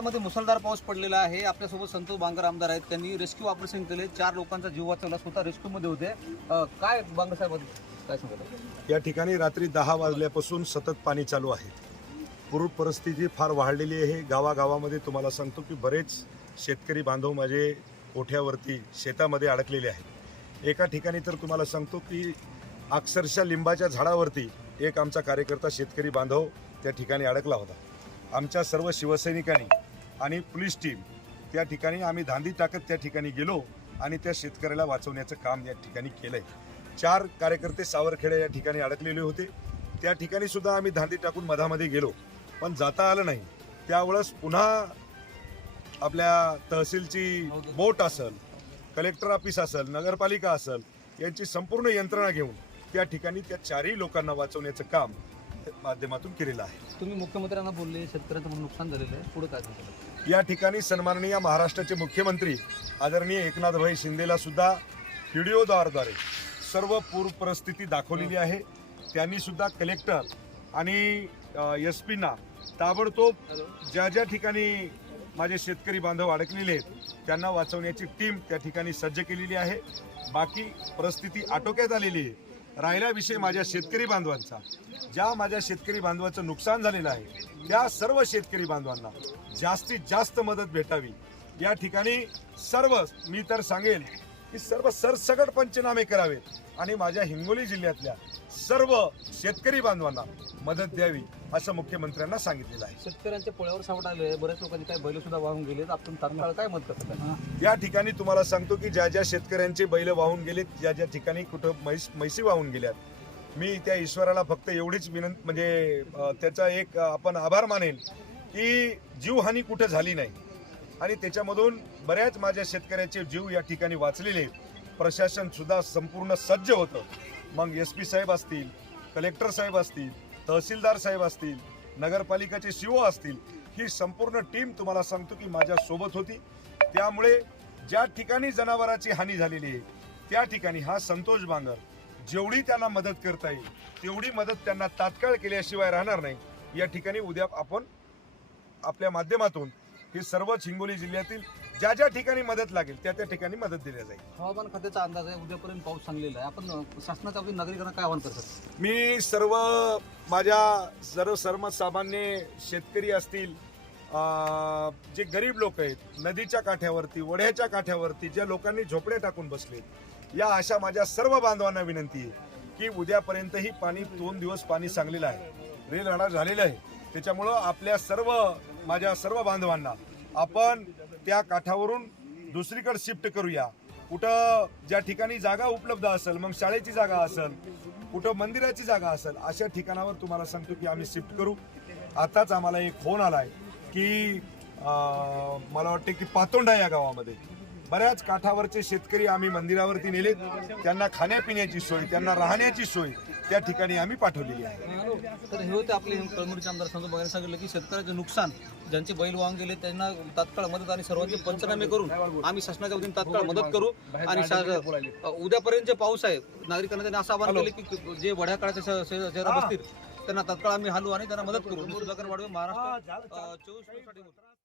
मध्ये मुसळधार पाऊस पडलेला आहे. आपल्यासोबत संतोष बांगर आमदार आहेत. त्यांनी रेस्क्यू ऑपरेशन केले. चार लोकांचा जीव वाचवला. स्वतः रेस्क्यूमध्ये होते. काय बांगर साहेब काय सांगतात या ठिकाणी रात्री दहा वाजल्यापासून सतत पाणी चालू आहे. पूर परिस्थिती फार वाढलेली आहे. गावागावामध्ये तुम्हाला सांगतो की बरेच शेतकरी बांधव माझे कोठ्यावरती शेतामध्ये अडकलेले आहेत. एका ठिकाणी तर तुम्हाला सांगतो की अक्षरशः लिंबाच्या झाडावरती एक आमचा कार्यकर्ता शेतकरी बांधव त्या ठिकाणी अडकला होता. आमच्या सर्व शिवसैनिकांनी आणि पोलीस टीम त्या ठिकाणी आम्ही धांदी टाकत त्या ठिकाणी गेलो आणि त्या शेतकऱ्याला वाचवण्याचं काम या ठिकाणी केलंय. चार कार्यकर्ते सावरखेडे या ठिकाणी अडकलेले होते. त्या ठिकाणी सुद्धा आम्ही धांदी टाकून मधामध्ये गेलो. पण जाता आलं नाही. त्यावेळेस पुन्हा आपल्या तहसीलची बोट असेल कलेक्टर ऑफिस असेल नगरपालिका असेल यांची संपूर्ण यंत्रणा घेऊन त्या ठिकाणी त्या चारही लोकांना वाचवण्याचं काम माध्यमातून केलेलं आहे. तुम्ही मुख्यमंत्र्यांना बोलले शेतकऱ्यांचं म्हणून नुकसान झालेलं आहे. पुढे काय या ठिकाणी सन्माननीय महाराष्ट्राचे मुख्यमंत्री आदरणीय एकनाथभाई शिंदेला सुद्धा व्हिडिओद्वारे सर्व पूर परिस्थिती दाखवलेली आहे. त्यांनी सुद्धा कलेक्टर आणि एस पीना ताबडतोब ज्या ज्या ठिकाणी माझे शेतकरी बांधव अडकलेले आहेत त्यांना वाचवण्याची टीम त्या ठिकाणी सज्ज केलेली आहे. बाकी परिस्थिती आटोक्यात आलेली आहे. राहिला विषय माझ्या शेतकरी बांधवांचा. ज्या माझ्या शेतकरी बांधवाचं नुकसान झालेलं आहे त्या सर्व शेतकरी बांधवांना जास्तीत जास्त मदत भेटावी. या ठिकाणी सर्व मी तर सांगेल की सर्व सरसकट पंचनामे करावेत आणि माझ्या हिंगोली जिल्ह्यातल्या सर्व शेतकरी बांधवांना मदत द्यावी असं मुख्यमंत्र्यांना सांगितलेलं आहे. शेतकऱ्यांच्या पोळ्यावर सावट आले बऱ्याच लोकांनी काही बैल सुद्धा वाहून गेलेत. आपण तात्काळ काय मत करतात या ठिकाणी तुम्हाला सांगतो की ज्या ज्या शेतकऱ्यांचे बैल वाहून गेलेत ज्या ज्या ठिकाणी कुठं म्हैस म्हैसी वाहून गेल्यात मी त्या ईश्वराला फक्त एवढीच विनंती म्हणजे त्याचा एक आपण आभार मानेल की जीवहानी कुठं झाली नाही. आणि त्याच्यामधून बऱ्याच माझ्या शेतकऱ्याचे जीव या ठिकाणी वाचलेले. आहेत प्रशासन सुद्धा संपूर्ण सज्ज होतं. मग एस पी साहेब असतील कलेक्टर साहेब असतील तहसीलदार साहेब असतील नगरपालिकाचे सीओ असतील ही संपूर्ण टीम तुम्हाला सांगतो की माझ्या सोबत होती. त्यामुळे ज्या ठिकाणी जनावराची हानी झालेली आहे त्या ठिकाणी हा संतोष बांगर जेवढी त्यांना मदत करता येईल तेवढी मदत त्यांना तात्काळ केल्याशिवाय राहणार नाही. या ठिकाणी उद्या आपण आपल्या माध्यमातून हे सर्वच हिंगोली जिल्ह्यातील ज्या ज्या ठिकाणी मदत लागेल त्या त्या ठिकाणी मदत दिली जाईल. हवामान खात्याचा अंदाज आहे उद्यापर्यंत पाऊस चांगलेला आहे. आपण वतीने नागरिकांना काय आवाहन करतात? मी सर्व माझ्या सर्व सर्वसामान्य शेतकरी असतील अं, जे गरीब लोक आहेत नदीच्या काठ्यावरती वड्याच्या काठ्यावरती ज्या लोकांनी झोपडे टाकून बसलेत या अशा माझ्या सर्व बांधवांना विनंती आहे की उद्यापर्यंतही पाणी दोन दिवस पाणी सांगलेलं आहे. रेल राडा झालेलं आहे. त्याच्यामुळं आपल्या सर्व माझ्या सर्व बांधवांना आपण त्या काठावरून दुसरीकडे शिफ्ट करूया. कुठं ज्या ठिकाणी जागा उपलब्ध असेल मग शाळेची जागा असेल कुठं मंदिराची जागा असेल अशा ठिकाणावर तुम्हाला सांगतो की आम्ही शिफ्ट करू. आताच आम्हाला एक फोन आलाय की मला वाटते की पातोंडा या गावामध्ये. बऱ्याच काठावरचे शेतकरी आम्ही मंदिरावरती नेलेत. त्यांना खाण्यापिण्याची सोय त्यांना राहण्याची सोय त्या ठिकाणी आम्ही पाठवलेली आहे. तर हे होते आपले कळमुरीचे आमदार संतोष बागेने सांगितलं की शेतकऱ्याचे नुकसान ज्यांचे बैल वाहून गेले त्यांना तात्काळ मदत आणि सर्वांचे पंचनामे करून आम्ही शासनाच्या वतीने तात्काळ मदत करू आणि उद्यापर्यंत जे पाऊस आहे नागरिकांना त्यांनी असं आवाहन केले की जे वड्या काळाच्या शहरात बसतील त्यांना तात्काळ आम्ही हालू आणि त्यांना मदत करू. वाढवे महाराष्ट्र चोवीस